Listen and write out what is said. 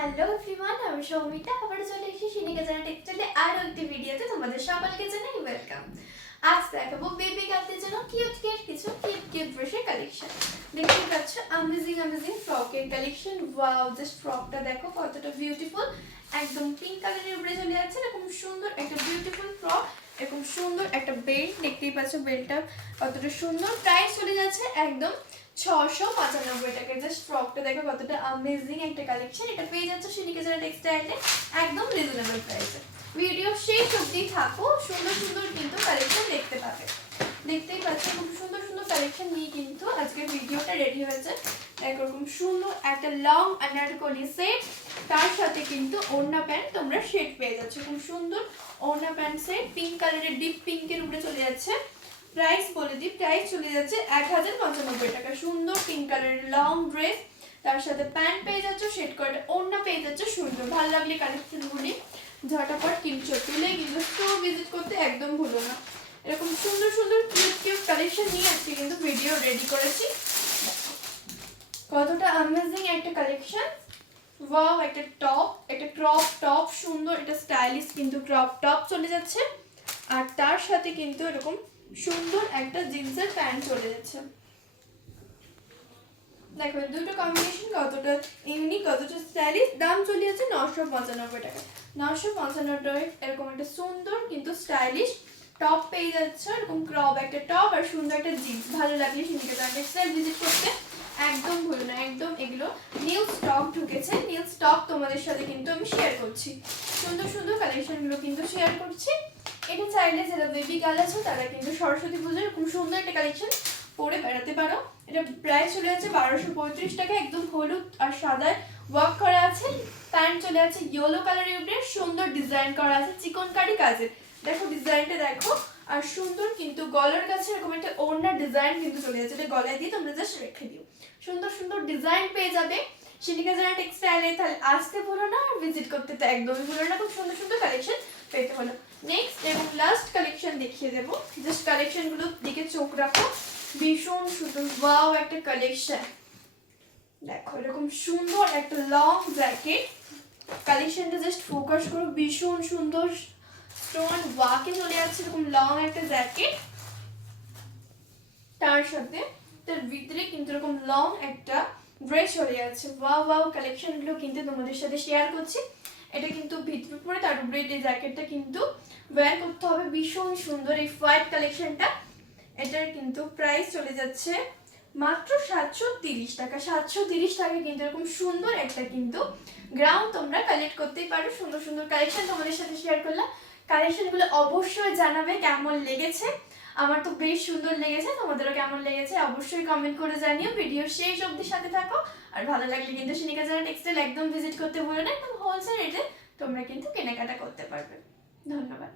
Hello everyone, আমি সৌমিতা আবার চলে এসেছি শিনিকা জানা টেক্সটাইলে আরও একটি ভিডিওতে। তোমাদের সকলকে জানাই ওয়েলকাম। আজ দেখাবো বেবি গার্লদের জন্য কিউট কিছু কিউট ড্রেসের কালেকশন। দেখতে পাচ্ছ অ্যামেজিং ফ্রকের কালেকশন। ওয়াও, জাস্ট ফ্রকটা দেখো কতটা বিউটিফুল। একদম পিঙ্ক কালারের উপরে চলে যাচ্ছে এরকম সুন্দর একটা বিউটিফুল ফ্রক। এরকম সুন্দর একটা বেল্ট, দেখতেই পাচ্ছ বেল্টটা কতটা সুন্দর। প্রাইস চলে যাচ্ছে একদম 695 টাকা। জাস্ট ফ্রকটা দেখো কতটা অ্যামেজিং একটা কালেকশন। এটা পেয়ে যাচ্ছে শিনিকা জানা টেক্সটাইলে একদম রিজনেবল প্রাইসে। ভিডিও শেষ অবধি থাকো, সুন্দর সুন্দর কিন্তু কালেকশন দেখতে পাবে। দেখতেই পাচ্ছ খুব সুন্দর সুন্দর কালেকশন নিয়ে কিন্তু আজকের ভিডিওটা রেডি হয়েছে। এরকম সুন্দর একটা লং আনারকলি সেট, তার সাথে কিন্তু ওড়না প্যান্ট তোমরা সেট পেয়ে যাচ্ছ। খুব সুন্দর ওড়না প্যান্ট সেট, পিঙ্ক কালারের ডিপ পিঙ্কের উপরে চলে যাচ্ছে। প্রাইস বলে দিই, প্রাইস চলে যাচ্ছে 1095 টাকা। সুন্দর পিঙ্ক কালারের লং ড্রেস, তার সাথে প্যান্ট পেয়ে যাচ্ছ, সেট করে ওড়না পেয়ে যাচ্ছ সুন্দর। ভালো লাগলে কালেকশনগুলি ঝটাপট কিনছো, তুলে কিন্তু স্টোর ভিজিট করতে একদম ভুলো না। এরকম সুন্দর সুন্দর কিউট কালেকশন নিয়ে আজকে কিন্তু ভিডিও রেডি করেছি। কতটা অ্যামেজিং একটা কালেকশন। ওয়াও, একটা টপ, একটা ক্রপ টপ, সুন্দর একটা স্টাইলিশ কিন্তু ক্রপ টপ চলে যাচ্ছে। আর তার সাথে কিন্তু এরকম সুন্দর একটা জিন্সের প্যান্ট চলে যাচ্ছে। দেখো দুটো কম্বিনেশন কতটা ইউনিক, কতটা স্টাইলিশ। দাম চলে যাচ্ছে 995 টাকা। 995 এরকম একটা সুন্দর কিন্তু স্টাইলিশ টপ পেয়ে যাচ্ছে। এরকম ক্রপ একটা টপ আর সুন্দর একটা জিন্স। ভালো লাগলে শিনিকা জানা টেক্সটাইল ভিজিট করতে একদম ভুলো না। একদম এগুলো নিউ স্টক ঢুকেছে, নিউ স্টক তোমাদের সাথে কিন্তু আমি শেয়ার করছি। সুন্দর সুন্দর কালেকশনগুলো কিন্তু শেয়ার করছি। এটা চাইলে যারা বেবি গার্ল আছে তারা কিন্তু সরস্বতী পুজোর এরকম সুন্দর একটা কালেকশন পরে বেড়াতে পারো। এটা প্রাইস চলে যাচ্ছে 1235 টাকা। একদম হলুদ আর সাদায় ওয়ার্ক করা আছে। প্যান্ট চলে যাচ্ছে ইয়েলো কালারের উপরে, সুন্দর ডিজাইন করা আছে চিকনকারি কাজের। দেখো ডিজাইনটা দেখো। আর সুন্দর কিন্তু গলার কাছে এরকম একটা ওড়নার ডিজাইন কিন্তু চলে যাচ্ছে। এটা গলায় দিয়ে তোমরা জাস্ট রেখে দিও। সুন্দর সুন্দর ডিজাইন পেয়ে যাবে শিনিকা জানা টেক্সটাইলে। তাহলে আসতে ভুলো না, আর ভিজিট করতে তো একদমই ভুলো না। খুব সুন্দর সুন্দর কালেকশন পেতে হলো। নেক্সট এবং লাস্ট কালেকশন দেখিয়ে দেবো। জাস্ট কালেকশনগুলোর দিকে চোখ রাখো। ভীষণ সুন্দর ওয়াও একটা কালেকশন। দেখো এরকম সুন্দর একটা লং জ্যাকেট। কালেকশনটা জাস্ট ফোকাস করো। ভীষণ সুন্দর স্টোন ওয়ার্কে চলে যাচ্ছে এরকম লং একটা জ্যাকেট। তার সাথে তার ভিতরে কিন্তু এরকম লং একটা ড্রেস চলে যাচ্ছে। ওয়াও ওয়াও কালেকশনগুলো কিন্তু তোমাদের সাথে শেয়ার করছি। এটা কিন্তু ভিতরে পরে তার উপরে এই জ্যাকেটটা কিন্তু ওয়্যার করতে হবে। ভীষণ সুন্দর এই হোয়াইট কালেকশনটা। এটার কিন্তু প্রাইস চলে যাচ্ছে মাত্র 730 টাকা। 730 টাকা কিন্তু এরকম সুন্দর একটা কিন্তু গ্রাউন্ড তোমরা কালেক্ট করতেই পারো। সুন্দর সুন্দর কালেকশন তোমাদের সাথে শেয়ার করলাম। কালেকশনগুলো অবশ্যই জানাবে কেমন লেগেছে। আমার তো বেশ সুন্দর লেগেছে, তোমাদেরও কেমন লেগেছে অবশ্যই কমেন্ট করে জানিও। ভিডিও শেষ অবধি সাথে থাকো। আর ভালো লাগলে কিন্তু শিনিকা জানা টেক্সটাইল একদম ভিজিট করতে ভুলো না। একদম হোলসেল রেটে তোমরা কিন্তু কেনাকাটা করতে পারবে। ধন্যবাদ।